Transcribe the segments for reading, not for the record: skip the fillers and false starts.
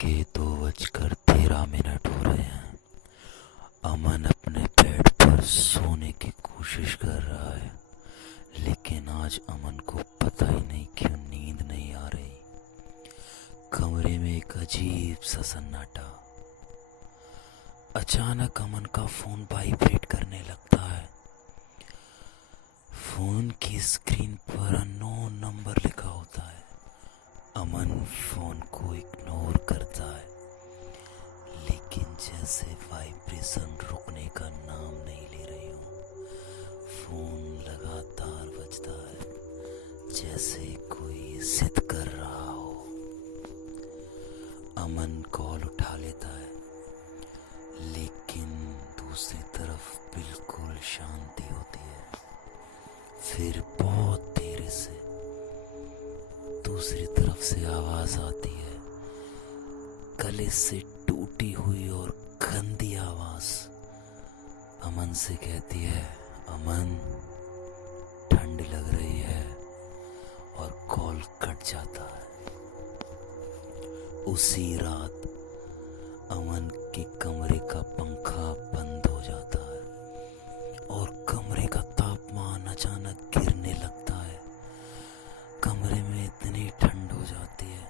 के 2:13 हो रहे हैं। अमन अपने बेड पर सोने की कोशिश कर रहा है, लेकिन आज अमन को पता ही नहीं क्यों नींद नहीं आ रही। कमरे में एक अजीब सा सन्नाटा। अचानक अमन का फोन वाइब्रेट करने लगता है। फोन की स्क्रीन पर अननोन नंबर लिखा होता है। अमन फोन को इग्नोर करता है, लेकिन जैसे वाइब्रेशन रुकने का नाम नहीं ले रही हो, फोन लगातार बजता है, जैसे कोई जिद कर रहा हो। अमन कॉल उठा लेता है, लेकिन दूसरी तरफ बिल्कुल शांति होती है। फिर बहुत देर से दूसरी तरफ से आवाज आती है, गले से टूटी हुई और गंदी आवाज। अमन से कहती है, अमन ठंड लग रही है, और कॉल कट जाता है। उसी रात अमन के कमरे का पंखा बंद हो जाता है और कमरे का तापमान अचानक गिरने लगता है। कमरे में इतनी ठंड हो जाती है,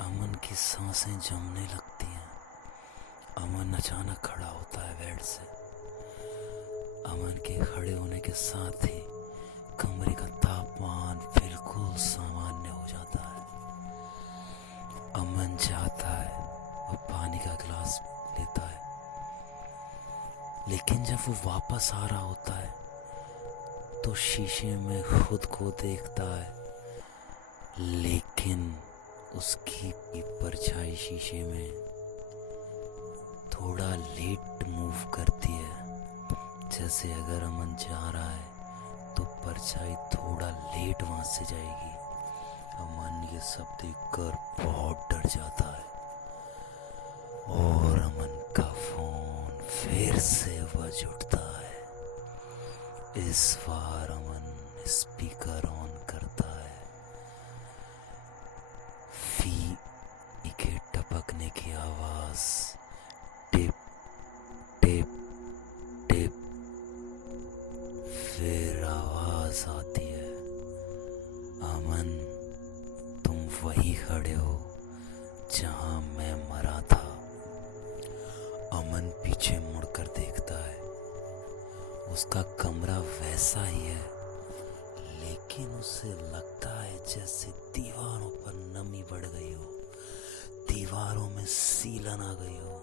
अमन की सांसें जमने लगती हैं। अमन अचानक खड़ा होता है बेड से। अमन के खड़े होने के साथ ही कमरे का तापमान बिल्कुल सामान्य हो जाता है। अमन जाता है और पानी का गिलास लेता है, लेकिन जब वो वापस आ रहा होता है तो शीशे में खुद को देखता है, लेकिन उसकी परछाई शीशे में थोड़ा लेट मूव करती है। जैसे अगर अमन जा रहा है तो परछाई थोड़ा लेट वहां से जाएगी। अमन ये सब देखकर बहुत डर जाता है और अमन का फोन फिर से बज उठता है। इस बार अमन स्पीकर ऑन करता है। फी के टपकने की आवाज, टिप टिप टिप। फिर आवाज आती है, अमन तुम वहीं खड़े हो जहां मैं मरा था। अमन पीछे मुड़कर देखता है। उसका कमरा वैसा ही है, लेकिन उसे लगता है जैसे दीवारों पर नमी बढ़ गई हो, दीवारों में सीलन आ गई हो।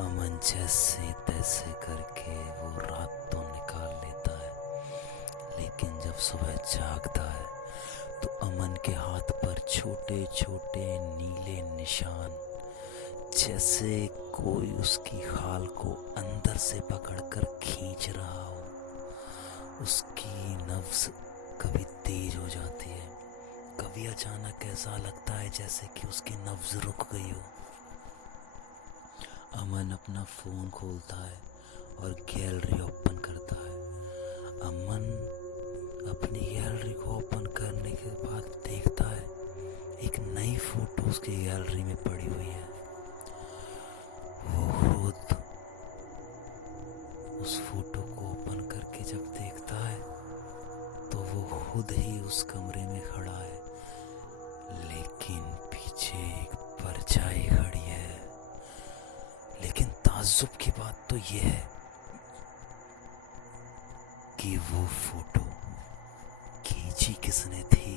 अमन जैसे तैसे करके वो रात तो निकाल लेता है, लेकिन जब सुबह जागता है तो अमन के हाथ पर छोटे छोटे नीले निशान, जैसे कोई उसकी खाल को अंदर से पकड़कर खींच रहा हो। उसकी नब्ज कभी तेज हो जाती है, कभी अचानक ऐसा लगता है जैसे कि उसकी नब्ज रुक गई हो। अमन अपना फोन खोलता है और गैलरी ओपन करता है। अमन अपनी गैलरी को ओपन करने के बाद देखता है एक नई फोटो उसकी गैलरी में पड़ी हुई है। वो खुद उस फोटो को ओपन करके जब देखता है तो वो खुद ही उस कमरे में खड़ा है, लेकिन पीछे एक परछाई खड़ी है। लेकिन ताज्जुब की बात तो ये है कि वो फोटो खींची किसने थी।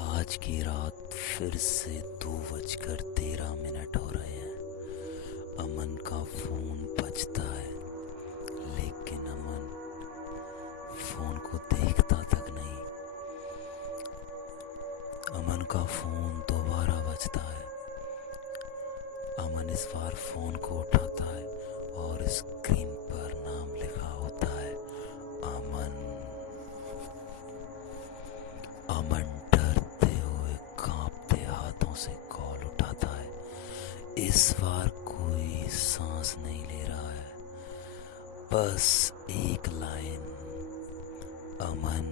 आज की रात फिर से 2:13 हो रहे हैं। अमन का फोन बजता है, लेकिन अमन फोन को देखता तक नहीं। अमन का फोन दोबारा बजता है। अमन इस बार फोन को उठाता है और स्क्रीन पर नाम लिखा होता है, अमन। अमन डरते हुए कांपते हाथों से कॉल उठाता है। इस बार कोई सांस नहीं ले रहा है, बस एक लाइन, अमन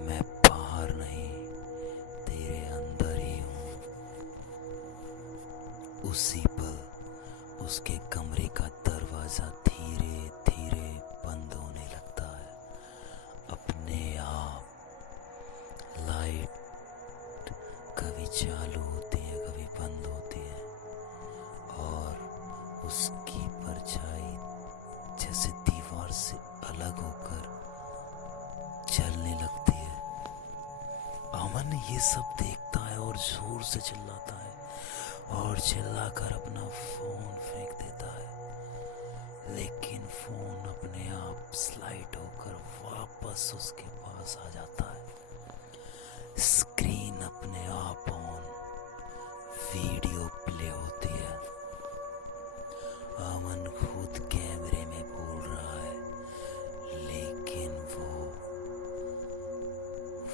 मैं बाहर उसके कमरे का दरवाजा धीरे धीरे बंद होने लगता है अपने आप। लाइट कभी चालू होती है, कभी बंद होती है, और उसकी परछाई जैसे दीवार से अलग होकर चलने लगती है। अमन ये सब देखता है और जोर से चिल्लाता है और चिल्लाकर अपना फोन फेंक देता है, लेकिन फोन अपने आप स्लाइड होकर वापस उसके पास आ जाता है। स्क्रीन अपने आप ऑन, वीडियो प्ले होती है। अमन खुद कैमरे में बोल रहा है, लेकिन वो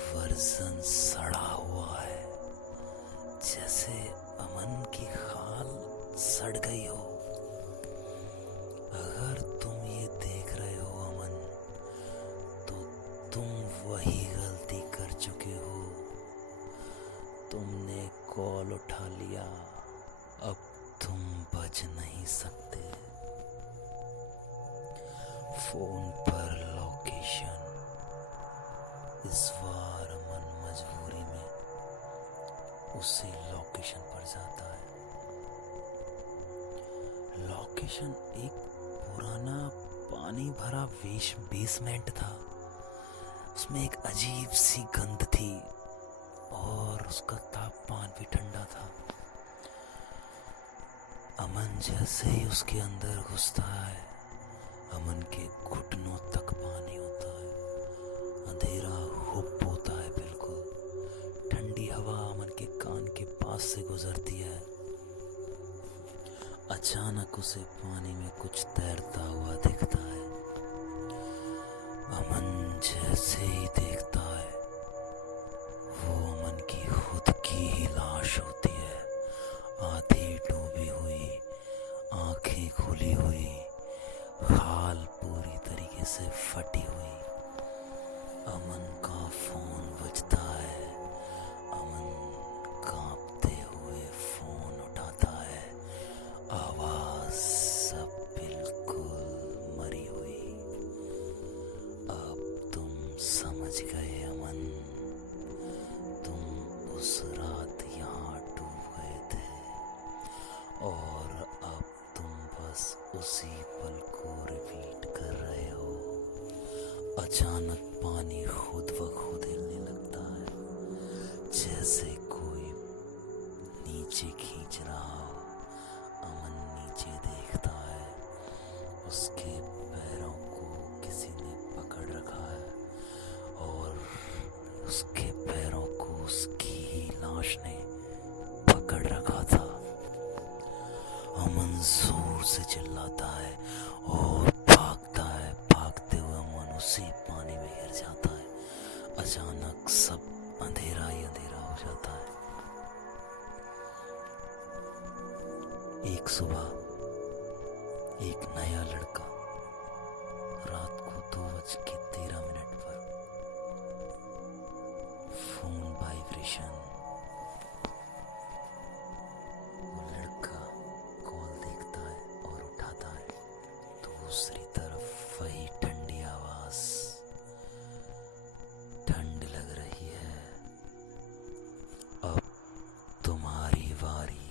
वर्जन सड़ा हुआ है, जैसे अमन की खाल सड़ गई हो। अगर तुम ये देख रहे हो अमन, तो तुम वही गलती कर चुके हो। तुमने कॉल उठा लिया, अब तुम बच नहीं सकते। फोन पर लोकेशन। इस बार अमन मजबूरी में उसी लोकेशन पर जाता है। लोकेशन एक पुराना पानी भरा बेसमेंट था। उसमें एक अजीब सी गंध थी और उसका तापमान भी ठंडा था। अमन जैसे ही उसके अंदर घुसता है, अमन के घुटनों तक पानी होता है। अंधेरा हुप होता है बिल्कुल। ठंडी हवा अमन के कान के पास से गुजरती है। अचानक उसे पानी में कुछ तैरता हुआ दिखता है। अमन जैसे ही देखता है, वो अमन की खुद की ही लाश होती है। आधी डूबी हुई, आंखें खुली हुई, खाल पूरी तरीके से फटी हुई। अमन का फोन बजता है। अमन कांपते हुए फोन उठाता है। आवाज सब बिल्कुल मरी हुई। अब तुम समझ गए अमन, तुम उस रात यहाँ डूब गए थे और अब तुम बस उसी पल को रिपीट कर रहे हो। अचानक पानी खुद ब खुद हिलने लगता है, जैसे कोई नीचे खींच रहा हो। अमन नीचे देखता है, उसके पैरों को किसी ने पकड़ रखा है और उसके पैरों को उसकी ही लाश ने पकड़ रखा था। अमन जोर से चिल्लाता है और भागता है। भागते हुए अमन उसी पानी में गिर जाता है। अचानक सब अंधेरा ही अंधेरा हो जाता है। एक सुबह एक नया लड़का रात को 2:13 पर फोन वाइब्रेशन। वो लड़का कॉल देखता है और उठाता है। दूसरी तरफ वही ठंडी आवाज। ठंड लग रही है, अब तुम्हारी बारी।